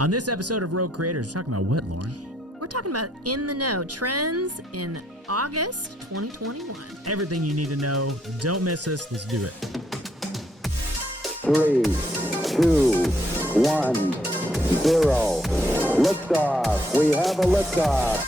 On this episode of Rogue Creators, we're talking about what, Lauren? We're talking about In the Know trends in August 2021. Everything you need to know. Don't miss us. Let's do it. 3, 2, 1, 0. Liftoff. We have a liftoff.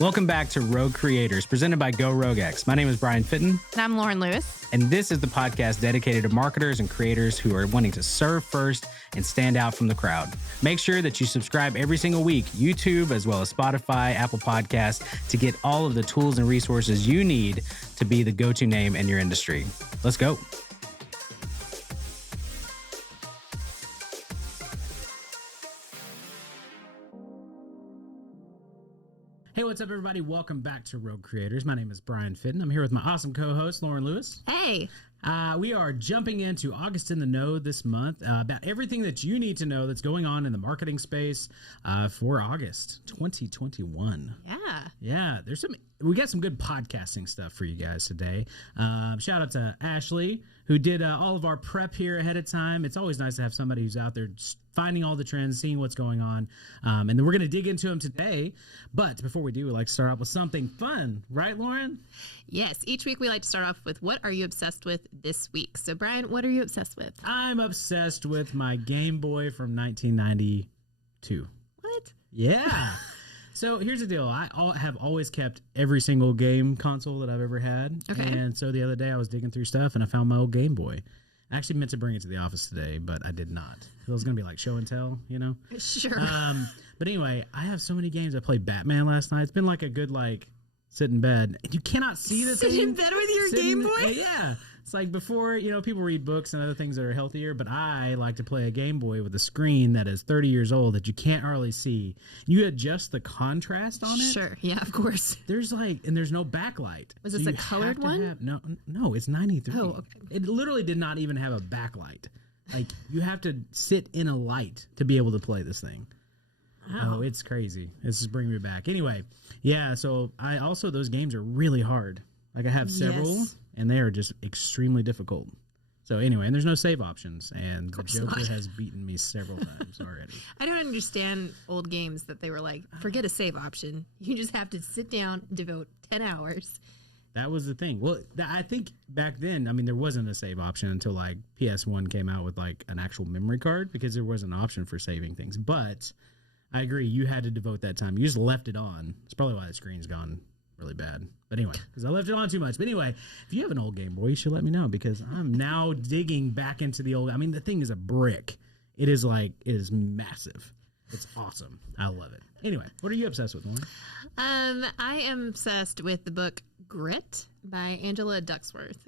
Welcome back to Rogue Creators, presented by Go RogueX. My name is Brian Fitton. And I'm Lauren Lewis. And this is the podcast dedicated to marketers and creators who are wanting to serve first and stand out from the crowd. Make sure that you subscribe every single week, YouTube, as well as Spotify, Apple Podcasts, to get all of the tools and resources you need to be the go-to name in your industry. Let's go. Hey, what's up, everybody? Welcome back to Rogue Creators. My name is Brian Fitton. I'm here with my awesome co-host, Lauren Lewis. Hey. We are jumping into August in the Know this month about everything that you need to know that's going on in the marketing space for August 2021. Yeah, we got some good podcasting stuff for you guys today. Shout out to Ashley, who did all of our prep here ahead of time. It's always nice to have somebody who's out there finding all the trends, seeing what's going on. And then we're going to dig into them today. But before we do, we like to start off with something fun. Right, Lauren? Yes. Each week we like to start off with what are you obsessed with this week? So, Brian, what are you obsessed with? I'm obsessed with my Game Boy from 1992. What? Yeah. So here's the deal. I have always kept every single game console that I've ever had. Okay. And so the other day I was digging through stuff and I found my old Game Boy. I actually meant to bring it to the office today, but I did not. It was going to be like show and tell, you know? Sure. But anyway, I have so many games. I played Batman last night. It's been like a good, sit in bed. You cannot see the thing. Sit in bed with your Game Boy? Yeah. It's like before, people read books and other things that are healthier, but I like to play a Game Boy with a screen that is 30 years old that you can't hardly see. You adjust the contrast on it. Sure. Yeah, of course. There's no backlight. Was this a colored one? No, it's 93. Oh, okay. It literally did not even have a backlight. Like, you have to sit in a light to be able to play this thing. Wow. Oh, it's crazy. This is bringing me back. Anyway, yeah, so those games are really hard. Like, I have several, Yes. and they are just extremely difficult. So anyway, and there's no save options, and the Joker has beaten me several times already. I don't understand old games that they were like, forget a save option. You just have to sit down and devote 10 hours. That was the thing. Well, I think back then, there wasn't a save option until PS1 came out with an actual memory card, because there wasn't an option for saving things. But I agree, you had to devote that time. You just left it on. It's probably why the screen's gone really bad. But anyway, because I left it on too much. But anyway, if you have an old Game Boy, you should let me know, because I'm now digging back into the old. The thing is a brick. It is massive. It's awesome. I love it. Anyway, what are you obsessed with, Lauren? I am obsessed with the book Grit by Angela Duckworth.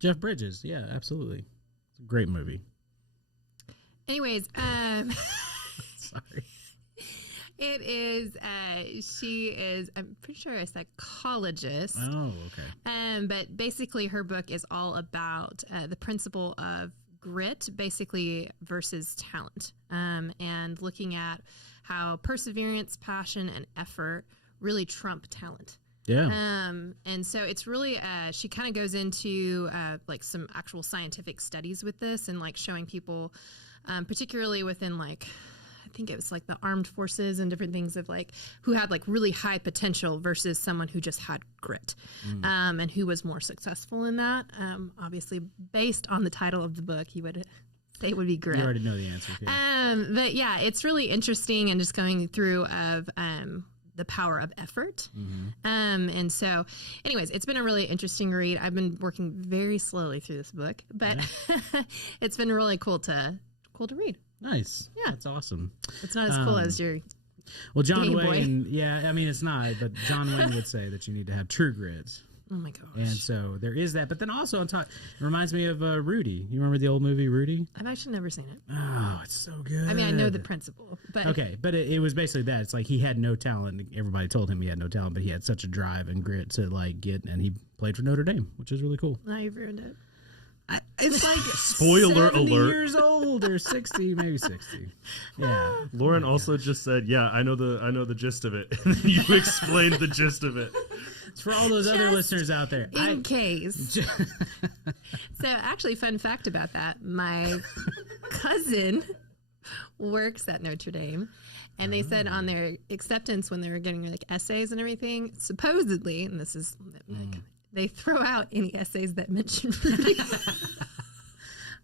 Jeff Bridges. Yeah, absolutely. It's a great movie. Anyways, Sorry. it is, she is, I'm pretty sure a psychologist. Oh, okay. But basically her book is all about the principle of grit, basically, versus talent, and looking at how perseverance, passion, and effort really trump talent. Yeah. And so it's really, she kind of goes into some actual scientific studies with this, and showing people, particularly within I think it was the armed forces and different things of who had really high potential versus someone who just had grit, and who was more successful in that. Obviously, based on the title of the book, you would say it would be grit. You already know the answer. Yeah. But yeah, it's really interesting, and just going through of the power of effort. Mm-hmm. And so anyways, it's been a really interesting read. I've been working very slowly through this book, but it's been really cool to read. Nice. Yeah. That's awesome. It's not as cool as your John Game Wayne, yeah, it's not, but John Wayne would say that you need to have true grit. Oh my gosh. And so there is that. But then also on top, it reminds me of Rudy. You remember the old movie Rudy? I've actually never seen it. Oh, it's so good. I know the principle, but okay, but it was basically that. It's he had no talent. Everybody told him he had no talent, but he had such a drive and grit to get, and he played for Notre Dame, which is really cool. now you've ruined it. It's Spoiler 70 alert. years old or 60, maybe 60. Yeah. Lauren also just said, "Yeah, I know the gist of it." And then you explained the gist of it. It's for all those other listeners out there. In case. So actually, fun fact about that. My cousin works at Notre Dame. And they said on their acceptance when they were getting like essays and everything, supposedly, and this is like, they throw out any essays that mention running.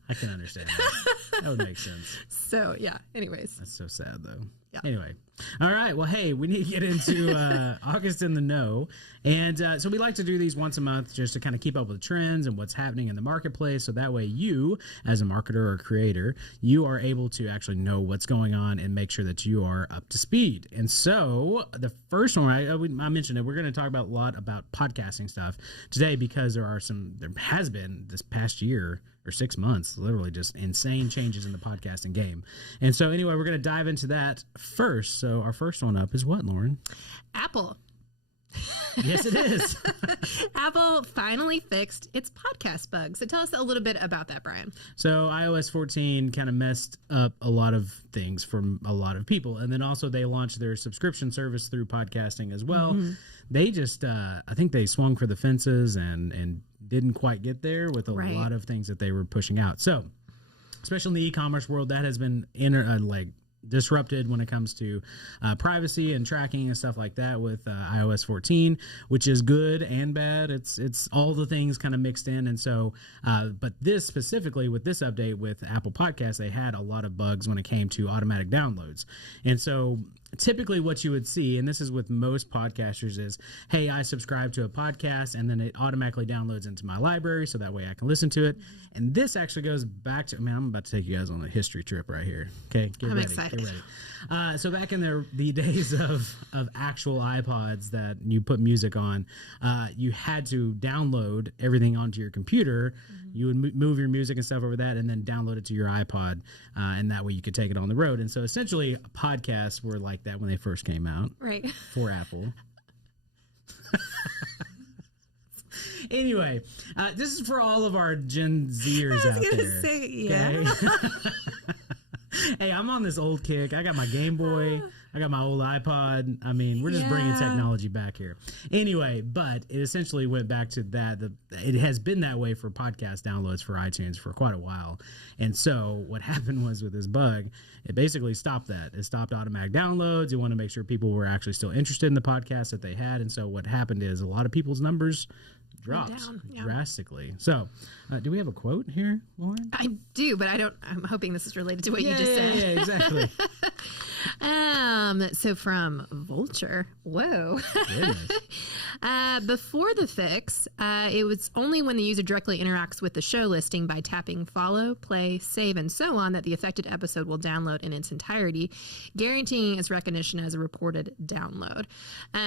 I can understand that. That would make sense. So, yeah. Anyways. That's so sad, though. Yeah. Anyway. All right. Well, hey, we need to get into August in the Know. And so we like to do these once a month just to kind of keep up with trends and what's happening in the marketplace. So that way you, as a marketer or creator, you are able to actually know what's going on and make sure that you are up to speed. And so the first one, I mentioned it, we're going to talk about a lot about podcasting stuff today because there has been this past year or 6 months, literally just insane changes in the podcasting game. And so anyway, we're going to dive into that first. So our first one up is what, Lauren? Apple. Yes, it is. Apple finally fixed its podcast bugs. So tell us a little bit about that, Brian. So iOS 14 kind of messed up a lot of things for a lot of people. And then also they launched their subscription service through podcasting as well. Mm-hmm. They just, I think they swung for the fences and didn't quite get there with a lot of things that they were pushing out. So especially in the e-commerce world, that has been disrupted when it comes to privacy and tracking and stuff like that with iOS 14, which is good and bad. It's all the things kind of mixed in. And so, but this specifically with this update with Apple Podcasts, they had a lot of bugs when it came to automatic downloads. And so typically what you would see, and this is with most podcasters, is, hey, I subscribe to a podcast and then it automatically downloads into my library so that way I can listen to it. And this actually goes back to, I'm about to take you guys on a history trip right here. Okay, I'm excited. Get ready. So back in the days of actual iPods that you put music on, you had to download everything onto your computer. Mm-hmm. You would move your music and stuff over that and then download it to your iPod, and that way you could take it on the road. And so essentially podcasts were like that when they first came out, right? For Apple. Anyway, this is for all of our Gen Zers out there. Say, yeah. Okay? Hey, I'm on this old kick. I got my Game Boy. I got my old iPod. I mean, we're just bringing technology back here. Anyway, but it essentially went back to that. It has been that way for podcast downloads for iTunes for quite a while. And so what happened was with this bug, it basically stopped that. It stopped automatic downloads. You want to make sure people were actually still interested in the podcast that they had. And so what happened is a lot of people's numbers dropped drastically. So, do we have a quote here, Lauren? I do, but I'm hoping this is related to what you just said. Yeah, exactly. So from Vulture, whoa. Before the fix, it was only when the user directly interacts with the show listing by tapping follow, play, save, and so on that the affected episode will download in its entirety, guaranteeing its recognition as a reported download.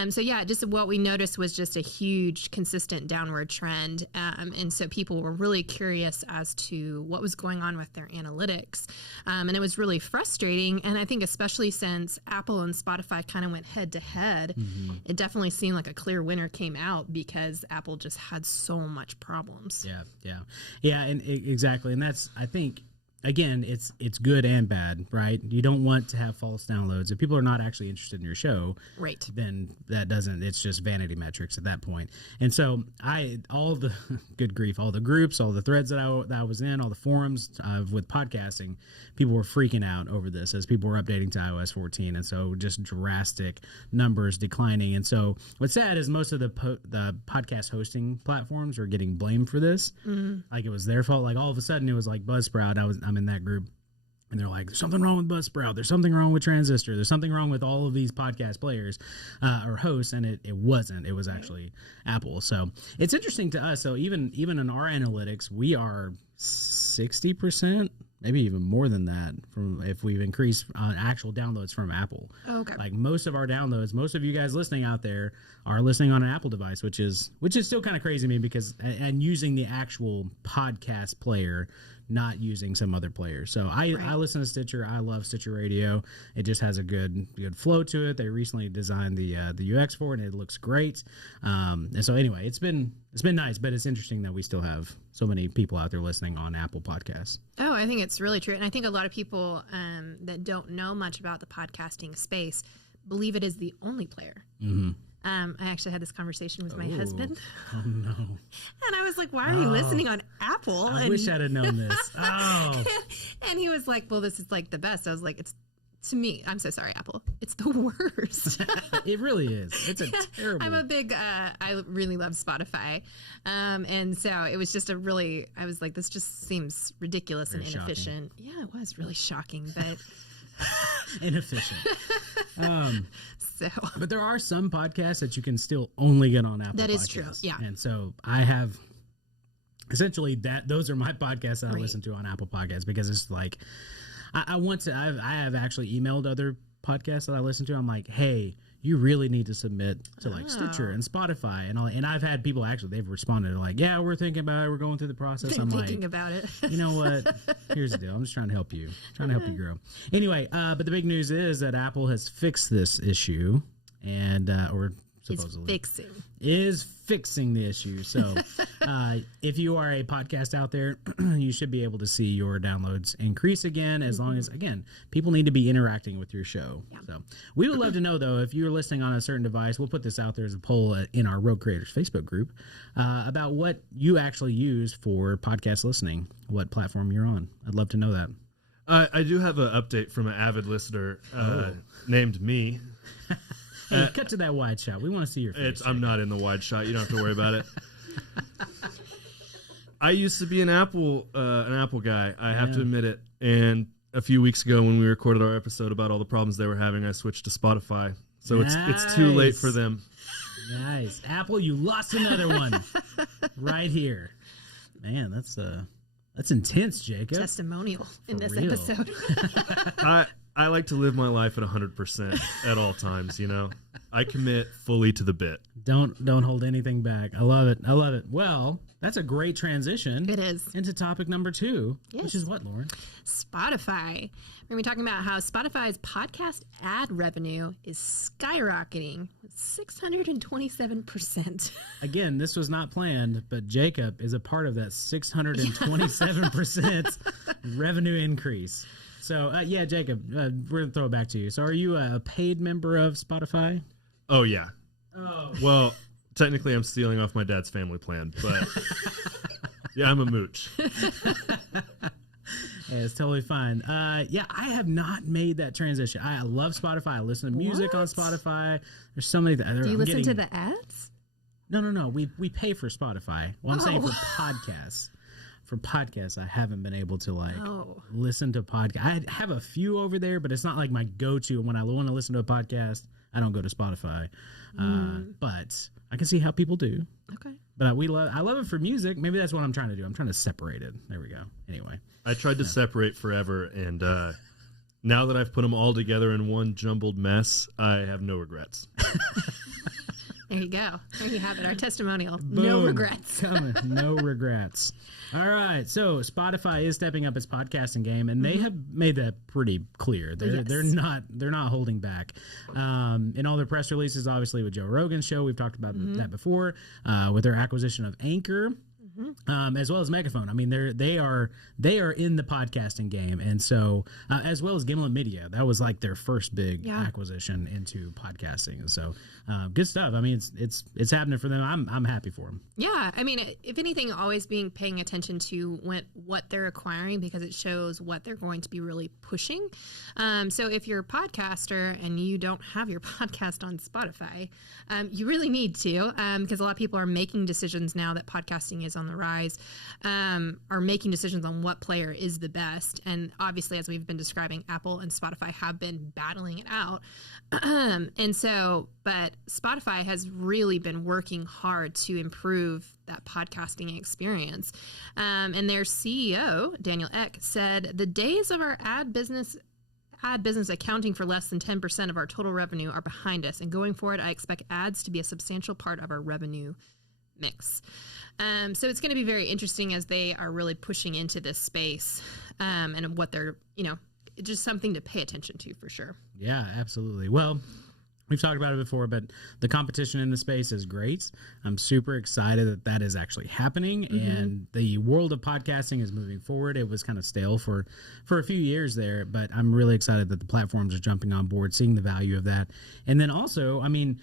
So yeah, just what we noticed was just a huge, consistent downward trend. And so people were really curious as to what was going on with their analytics. And it was really frustrating. And I think especially since Apple and Spotify kind of went head to head, it definitely seemed like a clear winner came out because Apple just had so much problems. Yeah, and exactly. And that's, I think, again, it's good and bad, right? You don't want to have false downloads. If people are not actually interested in your show, right, then it's just vanity metrics at that point. And so all the good grief, all the groups, all the threads that I was in, all the forums with podcasting, people were freaking out over this as people were updating to iOS 14. And so just drastic numbers declining. And so what's sad is most of the podcast hosting platforms are getting blamed for this. Mm-hmm. Like it was their fault. Like all of a sudden it was like Buzzsprout. I'm in that group and they're like, there's something wrong with Buzzsprout. There's something wrong with Transistor. There's something wrong with all of these podcast players or hosts. And it wasn't. It was actually Apple. So it's interesting to us. So even in our analytics, we are 60%, maybe even more than that, from if we've increased actual downloads from Apple. Okay. Like most of our downloads, most of you guys listening out there are listening on an Apple device, which is still kind of crazy to me because and using the actual podcast player, not using some other player. So I listen to Stitcher. I love Stitcher Radio. It just has a good flow to it. They recently designed the UX for it, and it looks great. And so anyway, it's been nice, but it's interesting that we still have so many people out there listening on Apple Podcasts. Oh, I think it's really true. And I think a lot of people that don't know much about the podcasting space believe it is the only player. Mm-hmm. I actually had this conversation with my husband. Oh, no. And I was like, why are you listening on Apple? I wish I'd have known this. Oh. And he was like, well, this is like the best. I was like, to me, I'm so sorry, Apple. It's the worst. It really is. It's a terrible. I'm a big, I really love Spotify. And so it was just I was like, this just seems ridiculous and inefficient. Shocking. Yeah, it was really shocking, but. Inefficient. But there are some podcasts that you can still only get on Apple Podcasts. That is true, yeah. And so I have, essentially, those are my podcasts that I listen to on Apple Podcasts because it's like, I have actually emailed other podcasts that I listen to. I'm like, hey, you really need to submit to like Stitcher and Spotify and all. And I've had people they've responded like, yeah, we're thinking about it. We're going through the process. I'm thinking about it. You know what? Here's the deal. I'm just trying to help you. Trying to help you grow. Anyway, but the big news is that Apple has fixed this issue and or supposedly is fixing the issue. So if you are a podcast out there, you should be able to see your downloads increase again, as long as, again, people need to be interacting with your show. Yeah. So we would love to know, though, if you're listening on a certain device, we'll put this out there as a poll in our Rogue Creators Facebook group about what you actually use for podcast listening, what platform you're on. I'd love to know that. I do have an update from an avid listener named me. Hey, cut to that wide shot. We want to see your face. I'm not in the wide shot. You don't have to worry about it. I used to be an Apple guy. I have to admit it. And a few weeks ago, when we recorded our episode about all the problems they were having, I switched to Spotify. So it's too late for them. Nice, Apple. You lost another one right here. Man, that's intense, Jacob. Testimonial in this episode. I like to live my life at 100% at all times, you know. I commit fully to the bit. Don't hold anything back. I love it. Well, that's a great transition. It is. Into topic number 2, which is what, Lauren? Spotify. We're going to be talking about how Spotify's podcast ad revenue is skyrocketing with 627%. Again, this was not planned, but Jacob is a part of that 627% revenue increase. So, Jacob, we're going to throw it back to you. So, are you a paid member of Spotify? Oh, yeah. Oh. Well, technically, I'm stealing off my dad's family plan, but yeah, I'm a mooch. Yeah, it's totally fine. I have not made that transition. I love Spotify. I listen to music on Spotify. There's so many. Do you listen to the ads? No. We pay for Spotify. Well, I'm saying for podcasts. For podcasts, I haven't been able to listen to podcasts. I have a few over there, but it's not like my go-to. When I want to listen to a podcast, I don't go to Spotify. But I can see how people do. Okay. But I love it for music. Maybe that's what I'm trying to do. I'm trying to separate it. There we go. Anyway. I tried to separate forever, and now that I've put them all together in one jumbled mess, I have no regrets. There you go. There you have it. Our testimonial. Boom. No regrets. No regrets. All right. So Spotify is stepping up its podcasting game, and they have made that pretty clear. They're not holding back. In all their press releases, obviously with Joe Rogan's show, we've talked about that before. With their acquisition of Anchor. As well as Megaphone. I mean, they are in the podcasting game, and so as well as Gimlet Media, that was like their first big acquisition into podcasting. And so good stuff. I mean, it's happening for them. I'm happy for them. Yeah, I mean, if anything, always paying attention to what they're acquiring, because it shows what they're going to be really pushing. So if you're a podcaster and you don't have your podcast on Spotify, you really need to, because a lot of people are making decisions now that podcasting is on the rise, are making decisions on what player is the best. And obviously, as we've been describing, Apple and Spotify have been battling it out. And so, but Spotify has really been working hard to improve that podcasting experience. And their CEO, Daniel Ek, said, "The days of our ad business accounting for less than 10% of our total revenue are behind us. And going forward, I expect ads to be a substantial part of our revenue mix." So it's going to be very interesting as they are really pushing into this space, and what they're, just something to pay attention to for sure. Yeah, absolutely. Well, We've talked about it before, but the competition in the space is great. I'm super excited that that is actually happening, and the world of podcasting is moving forward. It was kind of stale for a few years there, but I'm really excited that the platforms are jumping on board, seeing the value of that. And then also, I mean,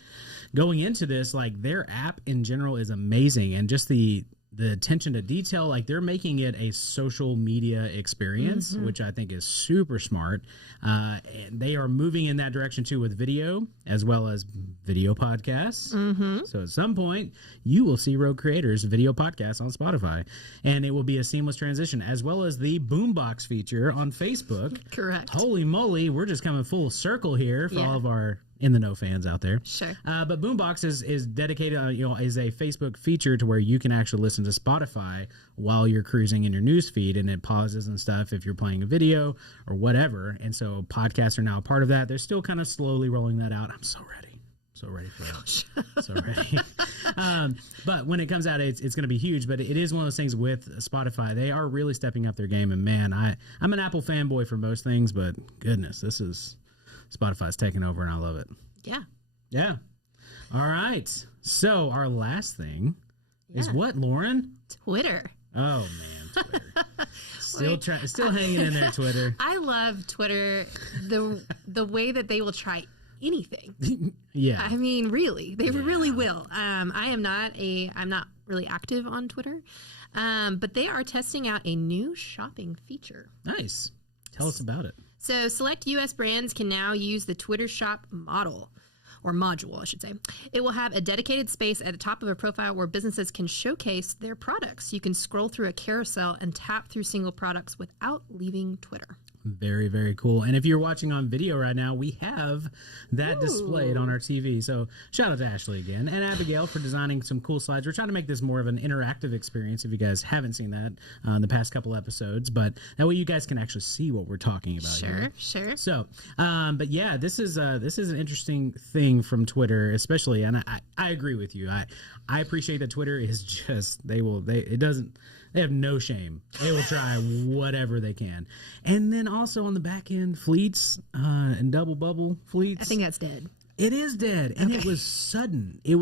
going into this, like their app in general is amazing, and just the attention to detail, like they're making it a social media experience, which I think is super smart. And they are moving in that direction too with video as well as video podcasts. So at some point you will see Rogue Creators video podcasts on Spotify, and it will be a seamless transition, as well as the Boombox feature on Facebook. Correct. Holy moly, we're just coming full circle here for all of our In the Know fans out there. Sure. But Boombox is dedicated, is a Facebook feature to where you can actually listen to Spotify while you're cruising in your news feed, and it pauses and stuff if you're playing a video or whatever. And so podcasts are now a part of that. They're still kind of slowly rolling that out. I'm so ready. So ready for it. So ready. But when it comes out, it's going to be huge. But it is one of those things with Spotify. They are really stepping up their game. And man, I'm an Apple fanboy for most things, but goodness, Spotify's taking over, and I love it. Yeah. Yeah. All right. So our last thing is what, Lauren? Twitter. Oh man, Twitter. Still hanging in there, Twitter. I love Twitter. The way that they will try anything. Yeah. I mean, really, they really will. I'm not really active on Twitter, but they are testing out a new shopping feature. Nice. Tell us about it. So select U.S. brands can now use the Twitter Shop module, or module, I should say. It will have a dedicated space at the top of a profile where businesses can showcase their products. You can scroll through a carousel and tap through single products without leaving Twitter. Very, very cool. And if you're watching on video right now, we have that displayed on our TV. So shout out to Ashley again and Abigail for designing some cool slides. We're trying to make this more of an interactive experience if you guys haven't seen that in the past couple episodes. But that way you guys can actually see what we're talking about here. Sure. So, but yeah, this is an interesting thing from Twitter, especially. And I agree with you. I appreciate that Twitter is just, they have no shame. They will try whatever they can. And then also on the back end, fleets and double bubble fleets. I think that's dead. It is dead. And it was sudden. I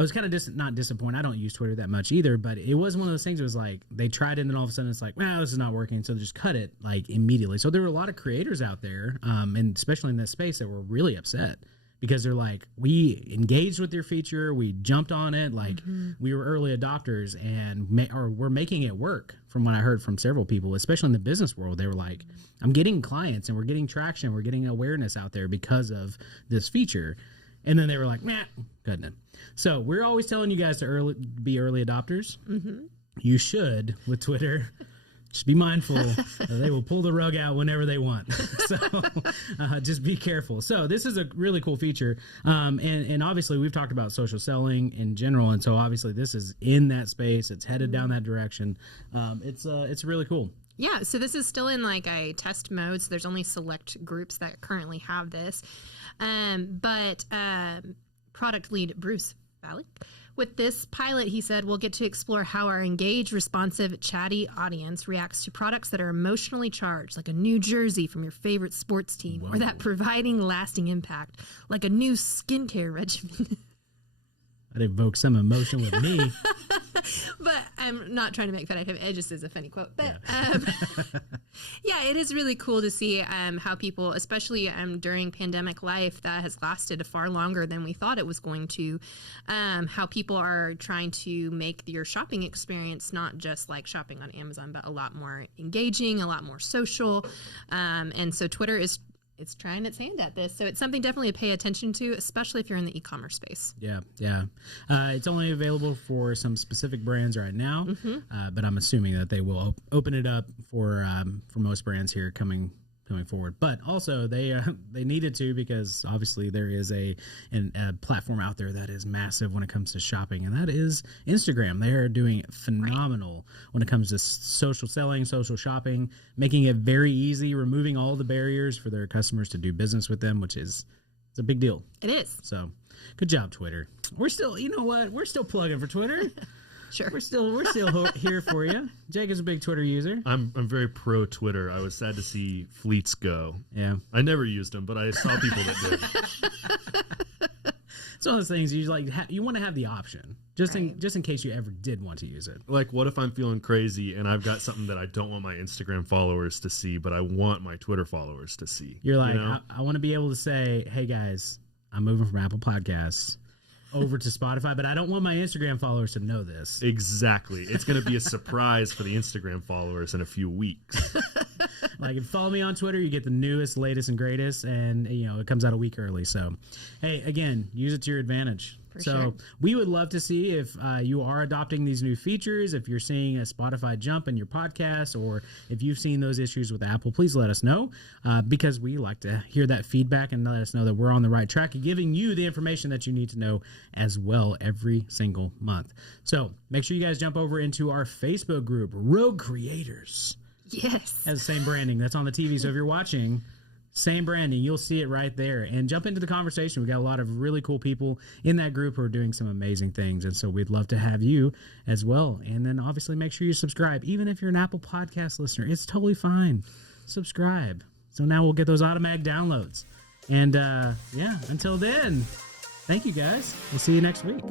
was kind of not disappointed. I don't use Twitter that much either, but it was one of those things. It was like they tried it and then all of a sudden it's like, wow, this is not working. So they just cut it like immediately. So there were a lot of creators out there, and especially in this space, that were really upset. Because they're like, we engaged with your feature, we jumped on it, like we were early adopters, and we're making it work. From what I heard from several people, especially in the business world, they were like, I'm getting clients and we're getting traction, we're getting awareness out there because of this feature. And then they were like, nah, cutting it. So we're always telling you guys to be early adopters. You should with Twitter. Just be mindful that they will pull the rug out whenever they want. So just be careful. So this is a really cool feature. And obviously we've talked about social selling in general. And so obviously this is in that space. It's headed down that direction. It's really cool. Yeah. So this is still in like a test mode. So there's only select groups that currently have this. But product lead Bruce Valek, with this pilot, he said, we'll get to explore how our engaged, responsive, chatty audience reacts to products that are emotionally charged, like a new jersey from your favorite sports team, or that providing lasting impact, like a new skincare regimen. That evokes some emotion with me. But I'm not trying to make fun of him. It just is a funny quote. But yeah, it is really cool to see how people, especially during pandemic life that has lasted far longer than we thought it was going to, how people are trying to make your shopping experience not just like shopping on Amazon, but a lot more engaging, a lot more social. And so Twitter it's trying its hand at this. So it's something definitely to pay attention to, especially if you're in the e-commerce space. Yeah. It's only available for some specific brands right now, but I'm assuming that they will open it up for most brands here coming forward. But also they needed to, because obviously there is a platform out there that is massive when it comes to shopping, and that is Instagram. They are doing phenomenal when it comes to social selling, social shopping, making it very easy, removing all the barriers for their customers to do business with them, which is it's a big deal. It is. So good job, Twitter. We're still, you know what? We're still plugging for Twitter. Sure. We're still here for you. Jake is a big Twitter user. I'm very pro Twitter. I was sad to see Fleets go. Yeah. I never used them, but I saw people that did. It's one of those things you you want to have the option just in case you ever did want to use it. Like, what if I'm feeling crazy and I've got something that I don't want my Instagram followers to see, but I want my Twitter followers to see? You're like, I want to be able to say, hey guys, I'm moving from Apple Podcasts over to Spotify, but I don't want my Instagram followers to know this. Exactly. It's going to be a surprise for the Instagram followers in a few weeks. Like, if you follow me on Twitter, you get the newest, latest, and greatest, and it comes out a week early. So, hey, again, use it to your advantage. Sure. We would love to see if you are adopting these new features, if you're seeing a Spotify jump in your podcast, or if you've seen those issues with Apple, please let us know because we like to hear that feedback and let us know that we're on the right track and giving you the information that you need to know as well every single month. So make sure you guys jump over into our Facebook group, Rogue Creators. Yes. Has the same branding. That's on the TV. So if you're watching, same branding, you'll see it right there. And jump into the conversation. We got a lot of really cool people in that group who are doing some amazing things. And so we'd love to have you as well. And then obviously make sure you subscribe. Even if you're an Apple Podcast listener, it's totally fine. Subscribe. So now we'll get those automatic downloads. And until then, thank you guys. We'll see you next week.